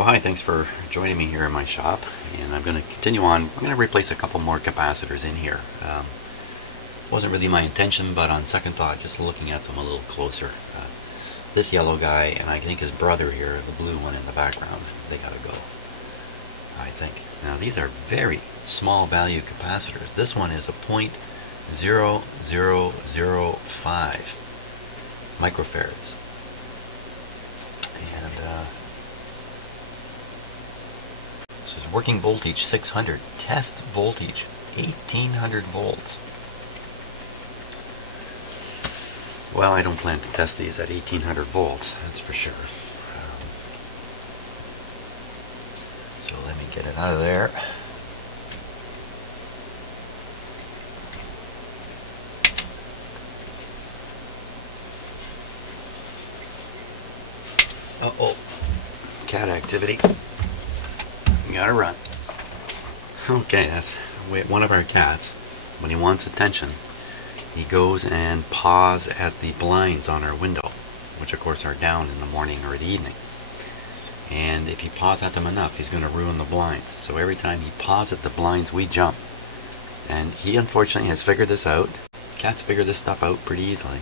Well, hi, thanks for joining me here in my shop, and I'm going to continue on. I'm going to replace a couple more capacitors in here. Wasn't really my intention, but on second thought, just looking at them a little closer. This yellow guy, and I think his brother here, the blue one in the background, they gotta go, I think. Now these are very small value capacitors. This one is a 0.0005 microfarads. And this is working voltage 600, test voltage 1800 volts. Well, I don't plan to test these at 1800 volts, that's for sure. So let me get it out of there. Uh-oh. Cat activity. We gotta run. Okay, that's one of our cats. When he wants attention, he goes and paws at the blinds on our window, which of course are down in the morning or the evening. And if he paws at them enough, he's going to ruin the blinds. So every time he paws at the blinds, we jump. And he unfortunately has figured this out. Cats figure this stuff out pretty easily.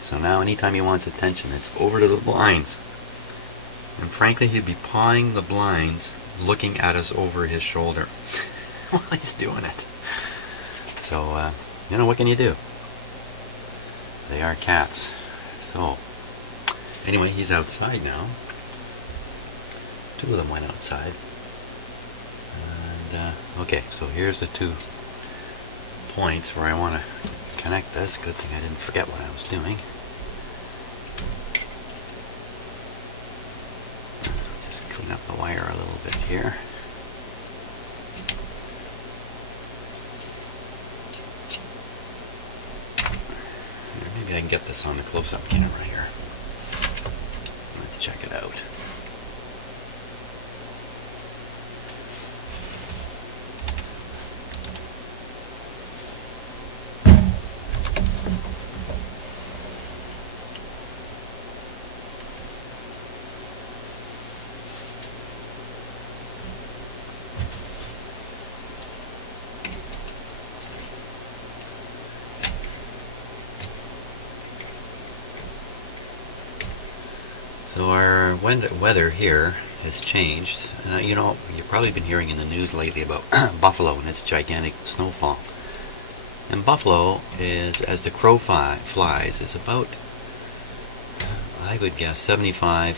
So now anytime he wants attention, it's over to the blinds. And frankly, he'd be pawing the blinds, looking at us over his shoulder while he's doing it. So, you know, what can you do? They are cats. So, anyway, he's outside now. Two of them went outside. And, okay, so here's the 2 points where I want to connect this. Good thing I didn't forget what I was doing. Just clean up the wire a little bit here. Maybe I can get this on the close-up camera here. Let's check it out. So our weather here has changed. You know, you've probably been hearing in the news lately about Buffalo and its gigantic snowfall. And Buffalo is, as the crow flies, is about, I would guess, 75,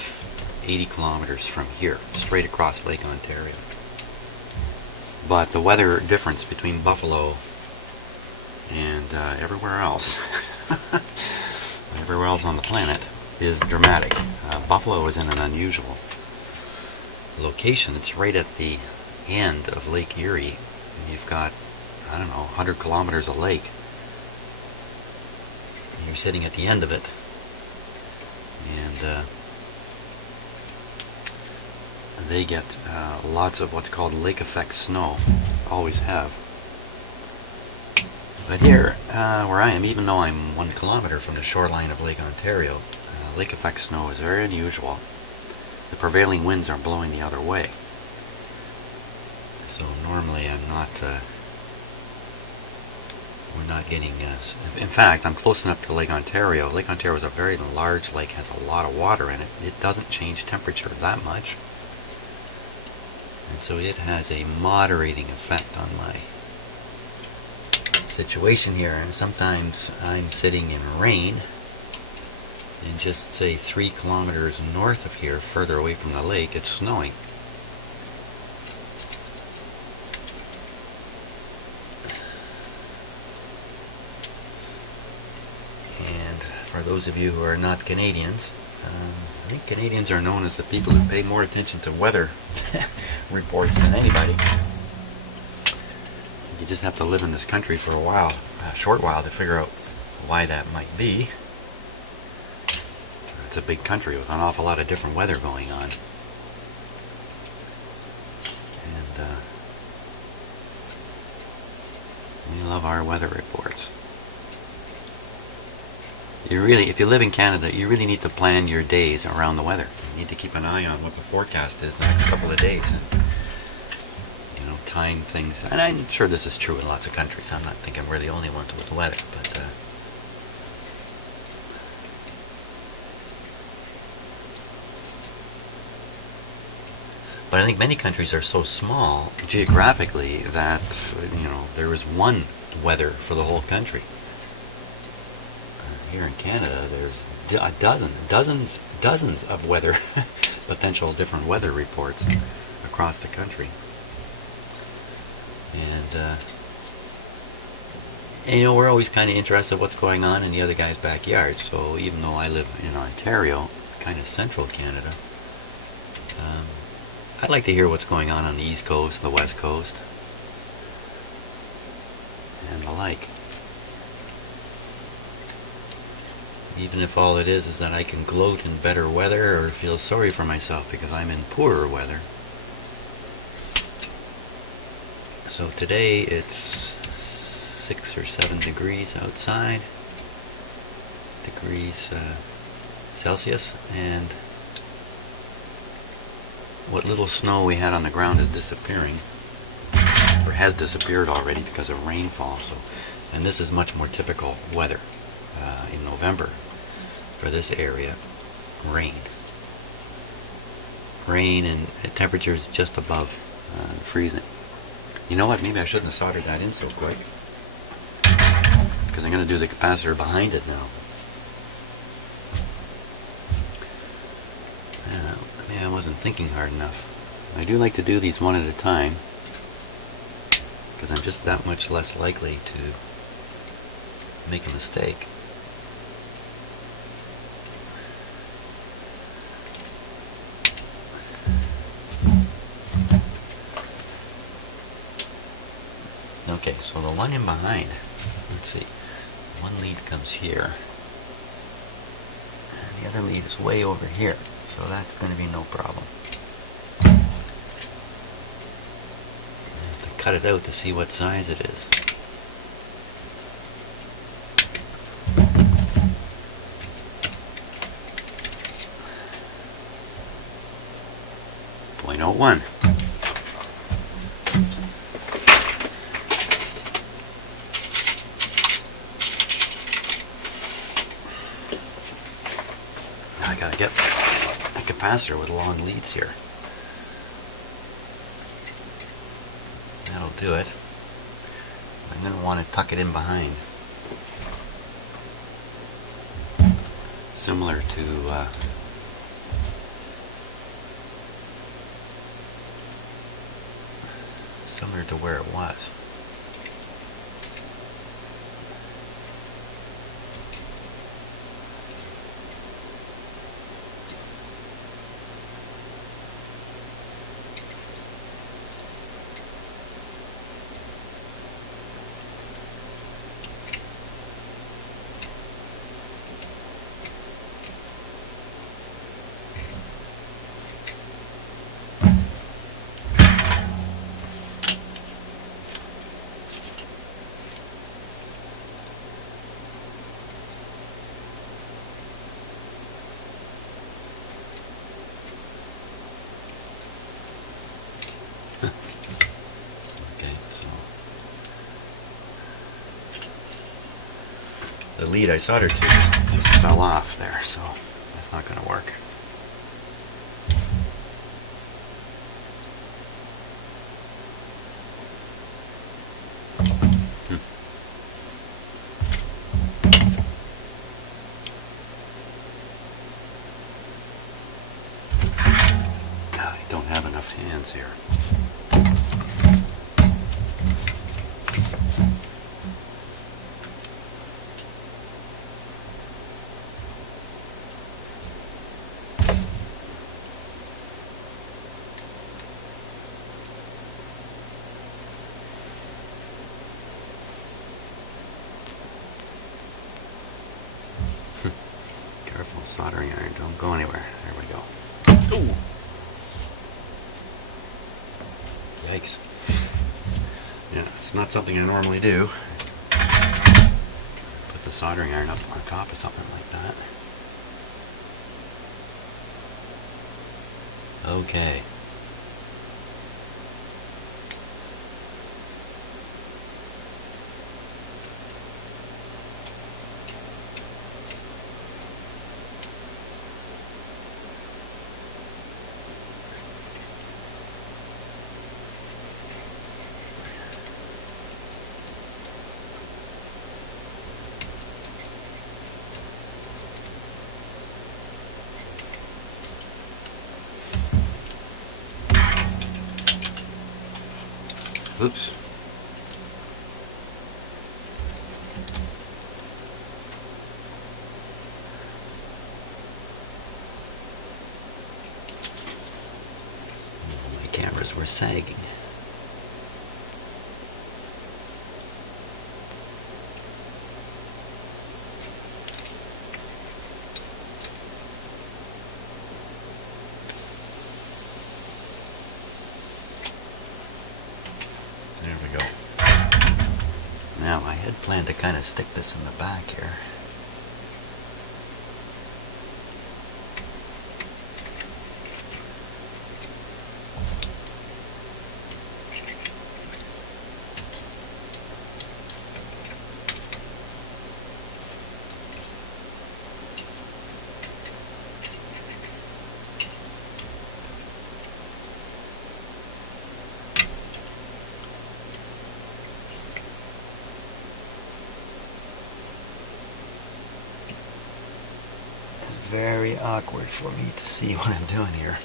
80 kilometers from here, straight across Lake Ontario. But the weather difference between Buffalo and everywhere else, everywhere else on the planet, is dramatic. Buffalo is in an unusual location. It's right at the end of Lake Erie. And you've got, I don't know, 100 kilometers of lake. And you're sitting at the end of it. And they get lots of what's called lake effect snow. Always have. But here, where I am, even though I'm 1 kilometer from the shoreline of Lake Ontario, lake effect snow is very unusual. The prevailing winds are blowing the other way. So normally I'm not, we're not getting, in fact, I'm close enough to Lake Ontario. Lake Ontario is a very large lake, has a lot of water in it. It doesn't change temperature that much. And so it has a moderating effect on my situation here. And sometimes I'm sitting in rain, and just say 3 kilometers north of here, further away from the lake, it's snowing. And for those of you who are not Canadians, I think Canadians are known as the people who pay more attention to weather reports than anybody. You just have to live in this country for a while, a short while, to figure out why that might be. It's a big country with an awful lot of different weather going on. And we love our weather reports. You really, if you live in Canada, you really need to plan your days around the weather. You need to keep an eye on what the forecast is the next couple of days, and time things. And I'm sure this is true in lots of countries. I'm not thinking we're the only ones with the weather, but I think many countries are so small geographically that there is one weather for the whole country. Here in Canada, there's dozens of weather potential different weather reports across the country. And we're always kind of interested in what's going on in the other guy's backyard. So even though I live in Ontario, kind of central Canada, I'd like to hear what's going on the East Coast, the West Coast, and the like. Even if all it is that I can gloat in better weather or feel sorry for myself because I'm in poorer weather. So today it's 6 or 7 degrees outside, degrees Celsius, and what little snow we had on the ground is disappearing, or has disappeared already because of rainfall. And this is much more typical weather in November for this area. Rain and temperatures just above freezing. You know what? Maybe I shouldn't have soldered that in so quick, because I'm going to do the capacitor behind it now. Maybe I wasn't thinking hard enough. I do like to do these one at a time, because I'm just that much less likely to make a mistake. Okay, so the one in behind, let's see, one lead comes here, and the other lead is way over here, so that's going to be no problem. I have to cut it out to see what size it is. .01. I gotta get the capacitor with long leads here. That'll do it. I'm going to want to tuck it in behind. Similar to where it was. The lead I soldered to just fell off there, so that's not going to work. I don't have enough hands here. Careful, soldering iron, don't go anywhere. There we go. Ooh. Yikes. Yeah, it's not something I normally do. Put the soldering iron up on top of something like that. Okay. Oops. My cameras were sagging. There we go. Now I had planned to kind of stick this in the back here. Very awkward for me to see what I'm doing here.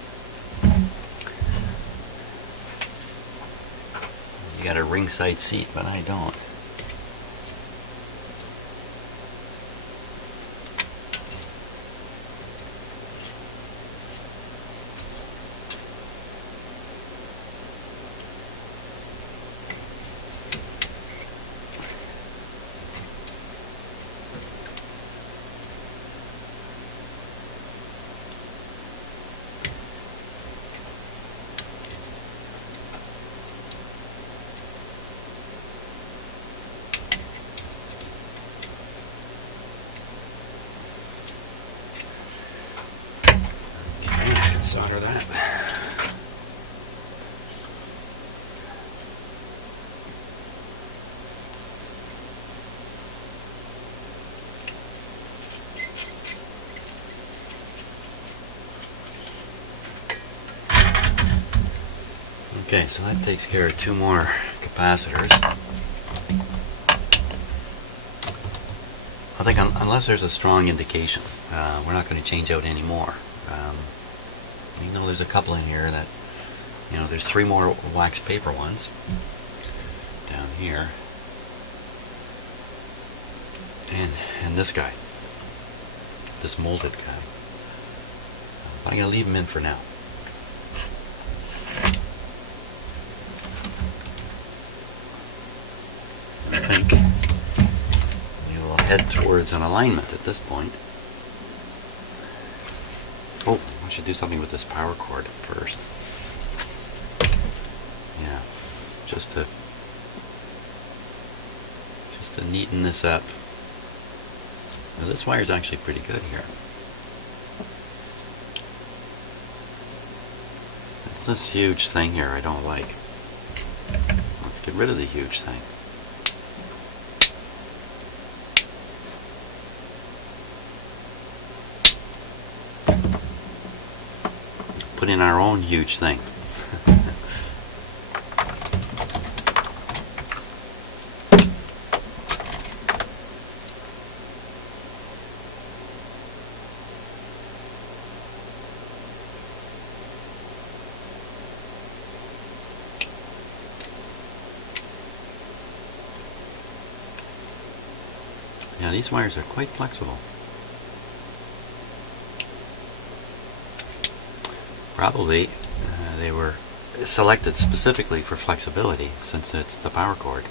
You got a ringside seat, but I don't. Solder that. Okay, so that takes care of two more capacitors. I think unless there's a strong indication, we're not going to change out any more. You know, there's a couple in here that, you know, there's 3 more wax paper ones down here, and this guy, this molded guy. But I'm going to leave him in for now. I think we will head towards an alignment at this point. Oh, I should do something with this power cord first. Yeah, just to neaten this up. Now this wire is actually pretty good here. It's this huge thing here I don't like. Let's get rid of the huge thing. Put in our own huge thing. Yeah, these wires are quite flexible. Probably they were selected specifically for flexibility, since it's the power cord.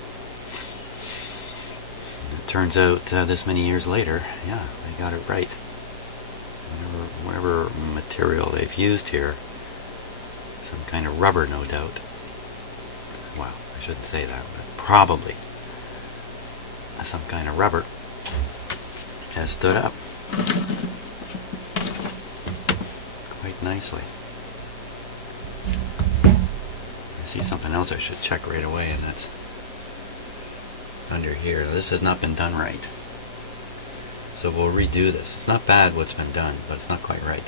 And it turns out this many years later, yeah, they got it right. Whatever material they've used here, some kind of rubber, no doubt. Well, I shouldn't say that, but probably some kind of rubber. has stood up quite nicely. I see something else I should check right away, and that's under here. This has not been done right. So we'll redo this. It's not bad what's been done, but it's not quite right.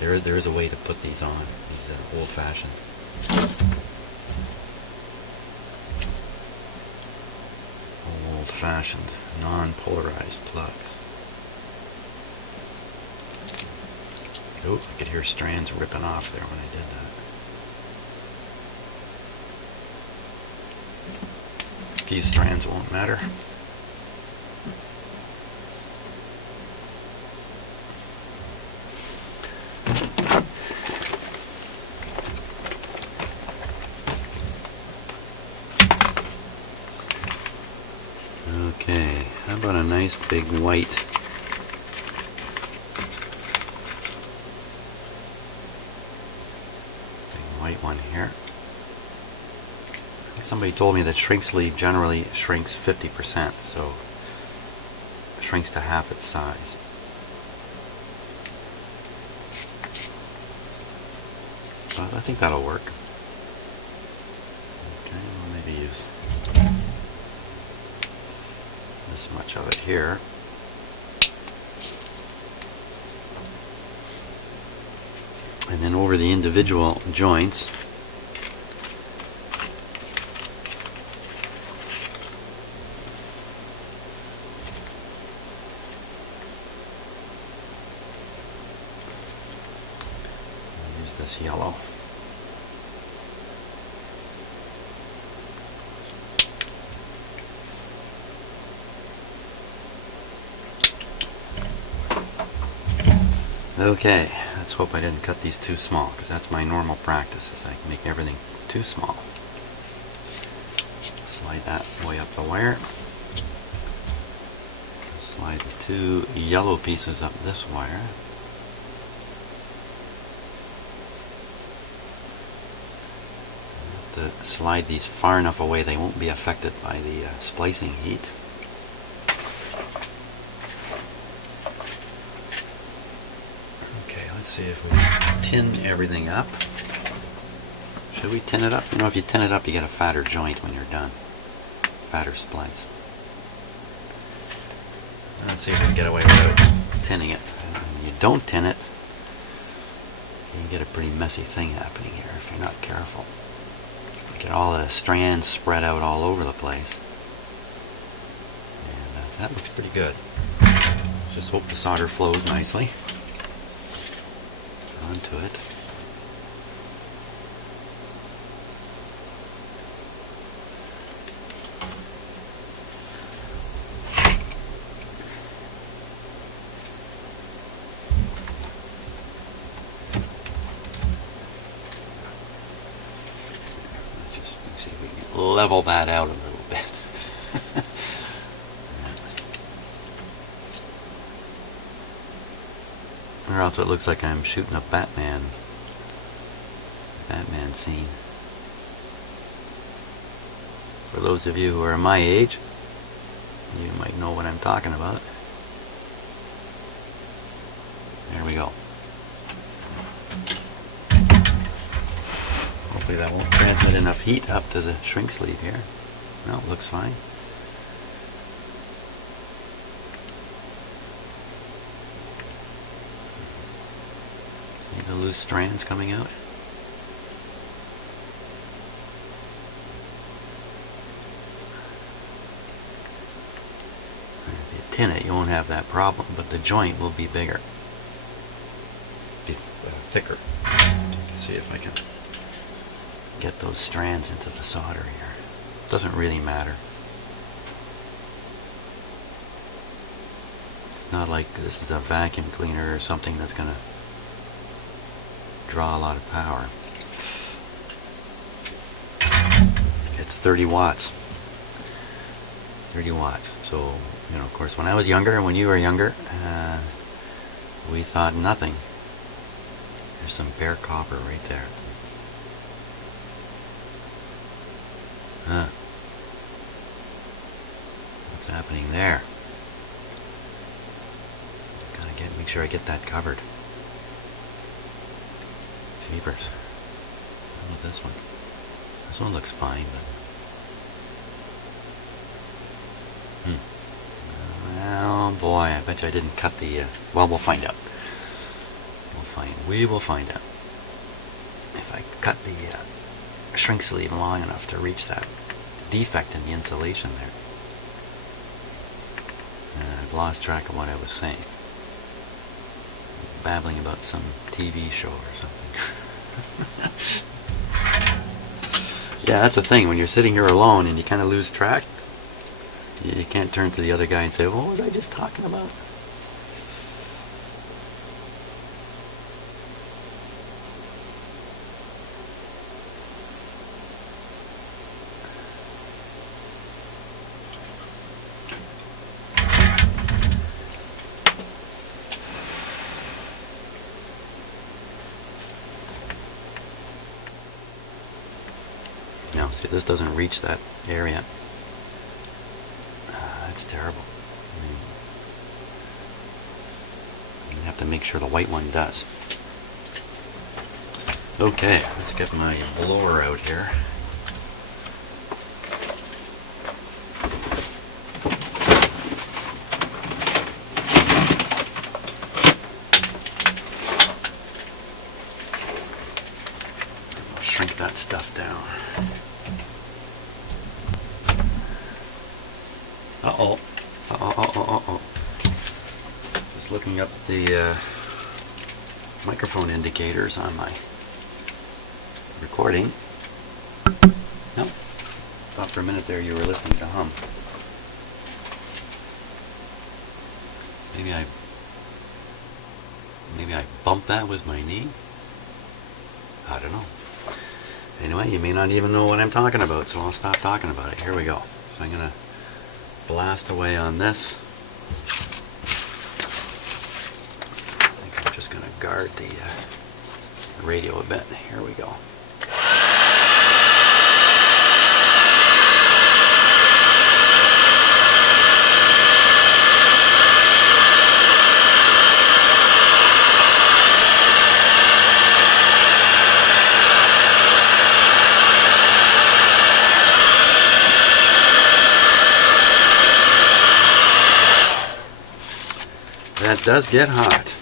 There is a way to put these on. These are old-fashioned. Old-fashioned, non-polarized plugs. Oh, I could hear strands ripping off there when I did that. A few strands won't matter. Okay, how about a nice big white one here. Somebody told me that shrink sleeve generally shrinks 50%, so it shrinks to half its size. But I think that'll work. Okay, we'll maybe use this much of it here. And then over the individual joints, I'll use this yellow. Okay, let's hope I didn't cut these too small, because that's my normal practice, is I can make everything too small. Slide that way up the wire. Slide the two yellow pieces up this wire. I have to slide these far enough away they won't be affected by the splicing heat. Let's see if we tin everything up. Should we tin it up? You know, if you tin it up, you get a fatter joint when you're done. Fatter splice. Let's see if we can get away without tinning it. When you don't tin it, you can get a pretty messy thing happening here if you're not careful. You get all the strands spread out all over the place. And that looks pretty good. Just hope the solder flows nicely onto it. Just see if we can level that out a little bit. Or else it looks like I'm shooting a Batman scene. For those of you who are my age, you might know what I'm talking about. There we go. Hopefully that won't transmit enough heat up to the shrink sleeve here. No, it looks fine. See the loose strands coming out? If you tin it, you won't have that problem, but the joint will be bigger. Be thicker. Let's see if I can get those strands into the solder here. Doesn't really matter. It's not like this is a vacuum cleaner or something that's going to draw a lot of power. It's 30 watts. 30 watts. So, you know, of course, when I was younger and when you were younger, we thought nothing. There's some bare copper right there. What's happening there? make sure I get that covered. Jeepers. How about this one? This one looks fine, but... Oh boy, I bet you I didn't cut the... well, we'll find out. We will find out. If I cut the shrink sleeve long enough to reach that defect in the insulation there. I've lost track of what I was saying. Babbling about some TV show or something. Yeah, that's the thing. When you're sitting here alone and you kind of lose track, you can't turn to the other guy and say, what was I just talking about? No, see, this doesn't reach that area. That's terrible. You have to make sure the white one does. Okay, let's get my blower out here. We'll shrink that stuff down. Uh-oh. Uh-oh. Just looking up the microphone indicators on my recording. No. Thought for a minute there you were listening to hum. Maybe I bumped that with my knee. I don't know. Anyway, you may not even know what I'm talking about, so I'll stop talking about it. Here we go. So I'm going to blast away on this. I think I'm just going to guard the radio a bit. Here we go. That does get hot.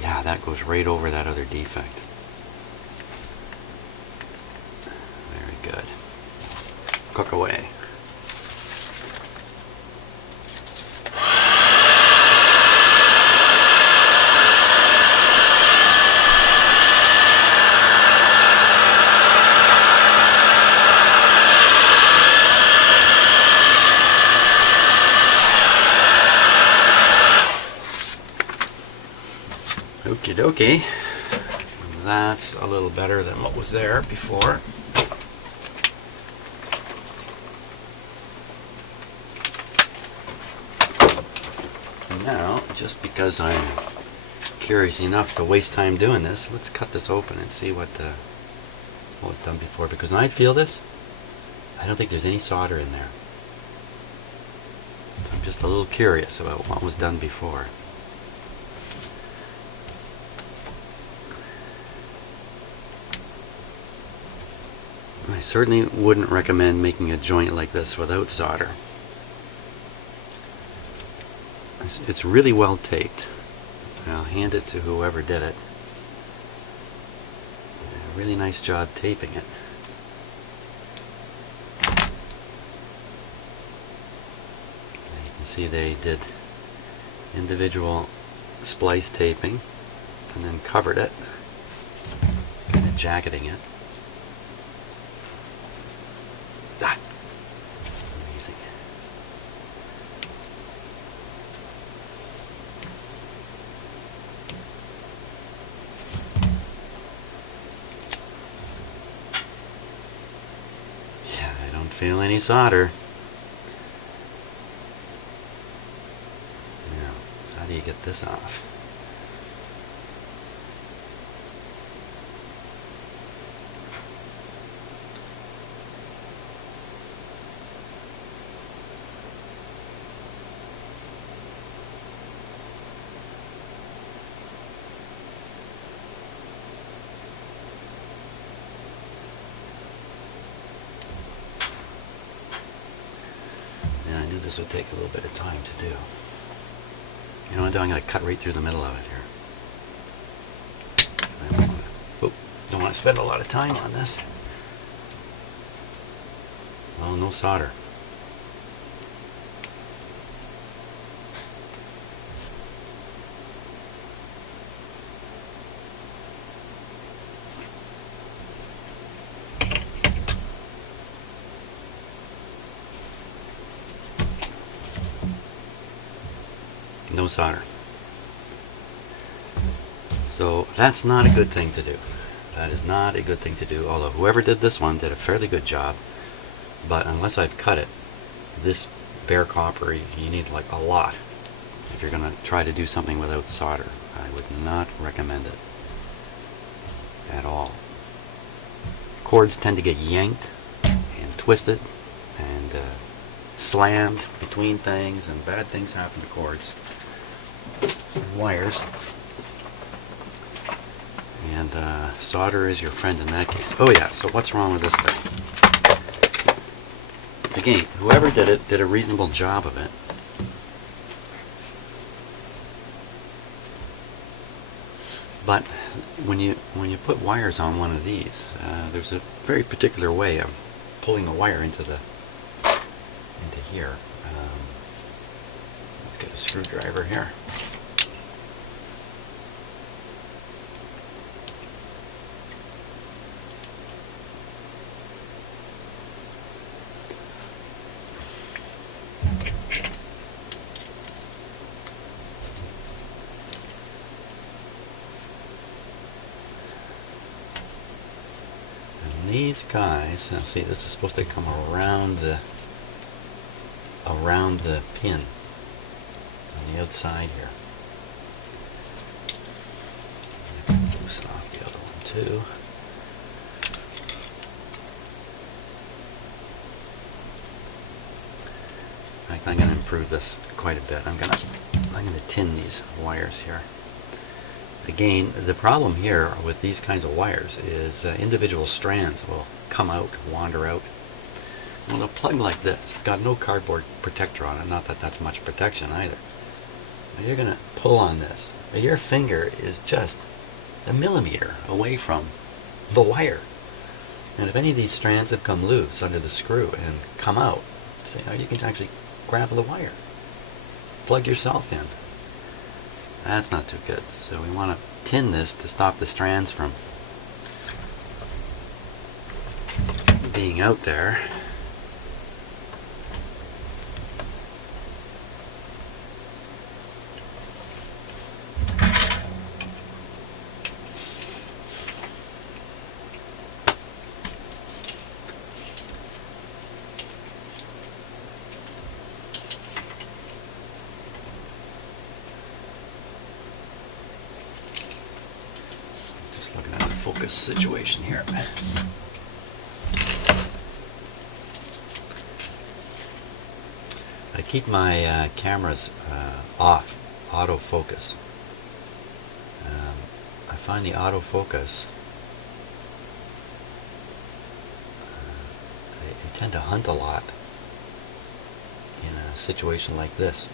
Yeah, that goes right over that other defect. Very good. Cook away. Okie dokie. That's a little better than what was there before. And now, just because I'm curious enough to waste time doing this, let's cut this open and see what was done before. Because when I feel this, I don't think there's any solder in there. I'm just a little curious about what was done before. I certainly wouldn't recommend making a joint like this without solder. It's really well taped. I'll hand it to whoever did it. A really nice job taping it. You can see they did individual splice taping and then covered it, kind of jacketing it. Amazing. Yeah, I don't feel any solder. Now, how do you get this off? knew this would take a little bit of time to do. You know what I'm doing? I'm going to cut right through the middle of it here. Don't want to spend a lot of time on this. Well, no solder. No solder. So that's not a good thing to do. That is not a good thing to do, although whoever did this one did a fairly good job. But unless I've cut it, this bare copper, you need like a lot if you're going to try to do something without solder. I would not recommend it at all. Cords tend to get yanked and twisted and slammed between things, and bad things happen to cords and wires. And solder is your friend in that case. Oh yeah, so what's wrong with this thing? Again, whoever did it did a reasonable job of it. But when you put wires on one of these, there's a very particular way of pulling the wire into here. Let's get a screwdriver here. These guys, now see, this is supposed to come around the pin on the outside here. Loosen off the other one too. In fact, I'm going to improve this quite a bit. I'm going to tin these wires here. Again, the problem here with these kinds of wires is individual strands will come out, wander out. Well, a plug like this, it's got no cardboard protector on it, not that that's much protection either. Now you're going to pull on this. Your finger is just a millimeter away from the wire. And if any of these strands have come loose under the screw and come out, see how you can actually grab the wire. Plug yourself in. That's not too good. So we want to tin this to stop the strands from being out there. Looking at the focus situation here. I keep my cameras off autofocus. I find the autofocus, they tend to hunt a lot in a situation like this,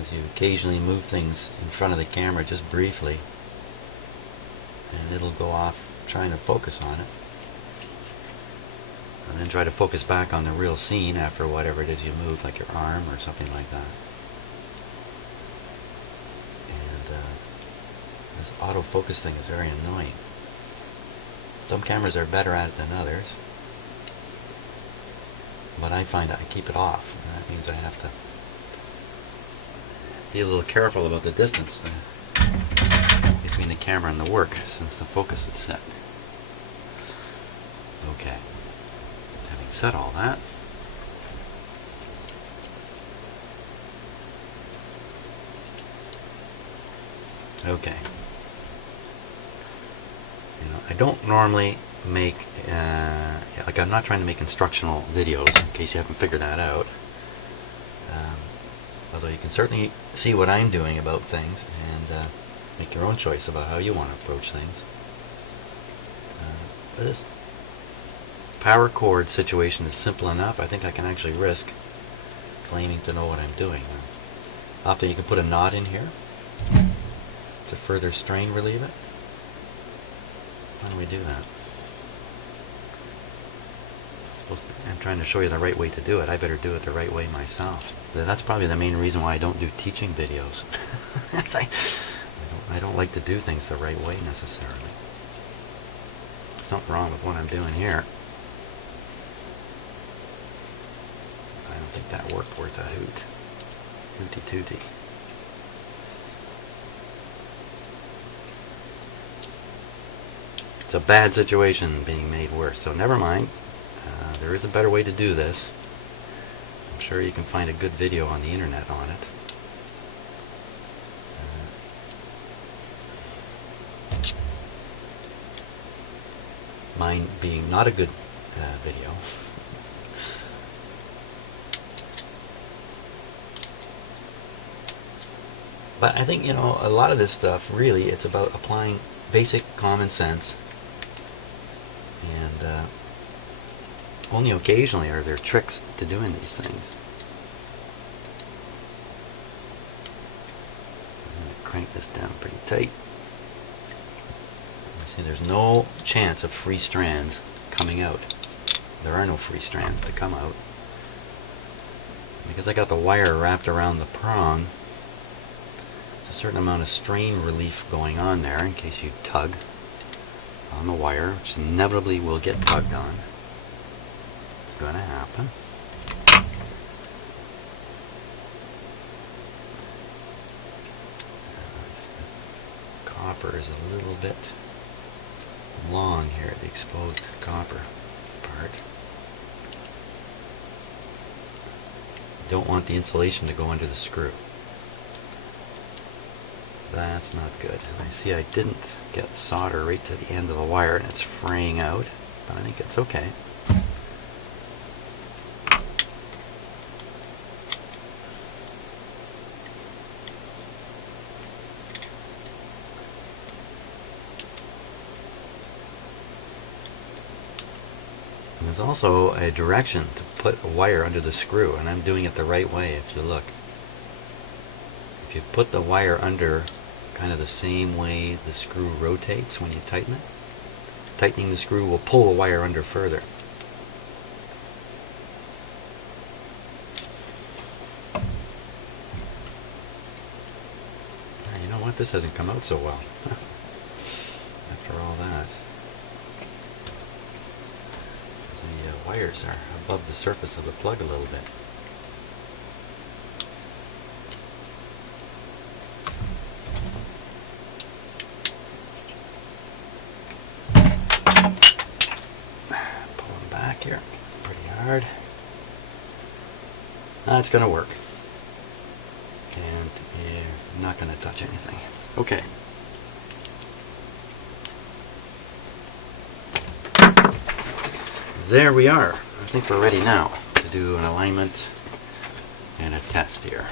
as you occasionally move things in front of the camera just briefly, and it'll go off trying to focus on it, and then try to focus back on the real scene after whatever it is you move, like your arm or something like that. And this autofocus thing is very annoying. Some cameras are better at it than others, but I find that I keep it off, and that means I have to be a little careful about the distance between the camera and the work, since the focus is set. Okay, having said all that, okay, I don't normally make like, I'm not trying to make instructional videos, in case you haven't figured that out, although you can certainly see what I'm doing about things and make your own choice about how you want to approach things. This power cord situation is simple enough. I think I can actually risk claiming to know what I'm doing. After you can put a knot in here to further strain relieve it. How do we do that? I'm trying to show you the right way to do it. I better do it the right way myself. That's probably the main reason why I don't do teaching videos. I don't like to do things the right way necessarily. There's something wrong with what I'm doing here. I don't think that worked worth a hoot. Hooty tooty. It's a bad situation being made worse, so never mind. There is a better way to do this. I'm sure you can find a good video on the internet on it. Mine being not a good video. But I think, you know, a lot of this stuff, really, it's about applying basic common sense. And only occasionally are there tricks to doing these things. I'm going to crank this down pretty tight. You see, there's no chance of free strands coming out. There are no free strands to come out. Because I got the wire wrapped around the prong, there's a certain amount of strain relief going on there in case you tug on the wire, which inevitably will get tugged on. It's going to happen. Copper is a little bit long here, the exposed copper part. You don't want the insulation to go under the screw. That's not good. And I see I didn't get solder right to the end of the wire and it's fraying out, but I think it's okay. And there's also a direction to put a wire under the screw, and I'm doing it the right way if you look. If you put the wire under kind of the same way the screw rotates when you tighten it, tightening the screw will pull the wire under further. You know what? This hasn't come out so well after all that. The wires are above the surface of the plug a little bit. Pulling back here pretty hard. That's going to work. And you're not going to touch anything. Okay. There we are. I think we're ready now to do an alignment and a test here.